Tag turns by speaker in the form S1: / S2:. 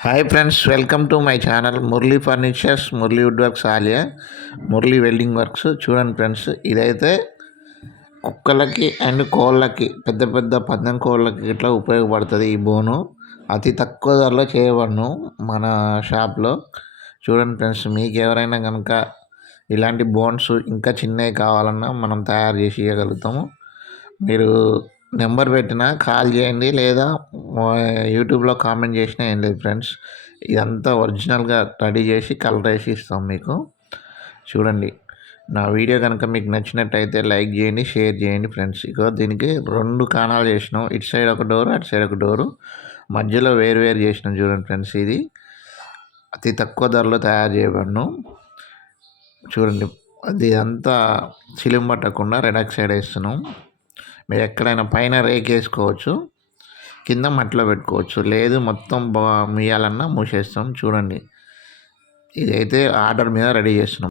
S1: Hi friends welcome to my channel Murali furnitures Murali wood works Alia Murali welding works చూడండి friends ఇదైతే కుక్కలకి and కోళ్ళకి పెద్ద పెద్ద పందెం కోళ్ళకి ఇట్లా ఉపయోగపడుతుంది ఈ బోను. అతి తక్కువ ధరలో చేయబడును మన షాప్లో. చూడండి ఫ్రెండ్స్ మీకు ఎవరైనా కనుక ఇలాంటి బోన్స్ ఇంకా చిన్నవి కావాలన్నా మనం తయారు చేసి ఇవ్వగలుగుతాము మీరు నెంబర్ పెట్టినా కాల్ చేయండి లేదా యూట్యూబ్లో కామెంట్ చేసినా ఏం లేదు ఫ్రెండ్స్. ఇదంతా ఒరిజినల్గా రెడీ చేసి కలర్ వేసి ఇస్తాం మీకు. చూడండి. నా వీడియో కనుక మీకు నచ్చినట్టయితే లైక్ చేయండి షేర్ చేయండి ఫ్రెండ్స్. ఇక దీనికి రెండు కాణాలు చేసినాం. ఇటు సైడ్ ఒక డోరు అటు సైడ్ ఒక డోరు. మధ్యలో వేరు వేరు చేసినాం చూడండి ఫ్రెండ్స్ ఇది. అతి తక్కువ ధరలో తయారు చేయబడను. చూడండి. అది అంతా చిలిం పట్టకుండా రెడాక్సైడ్ వేస్తున్నాం. మీరు ఎక్కడైనా పైన రేక్ వేసుకోవచ్చు కింద మట్టిలో పెట్టుకోవచ్చు. లేదు మొత్తం బా మూయాలన్నా మూసేస్తాం. చూడండి. ఇదైతే ఆర్డర్ మీద రెడీ చేస్తున్నాం.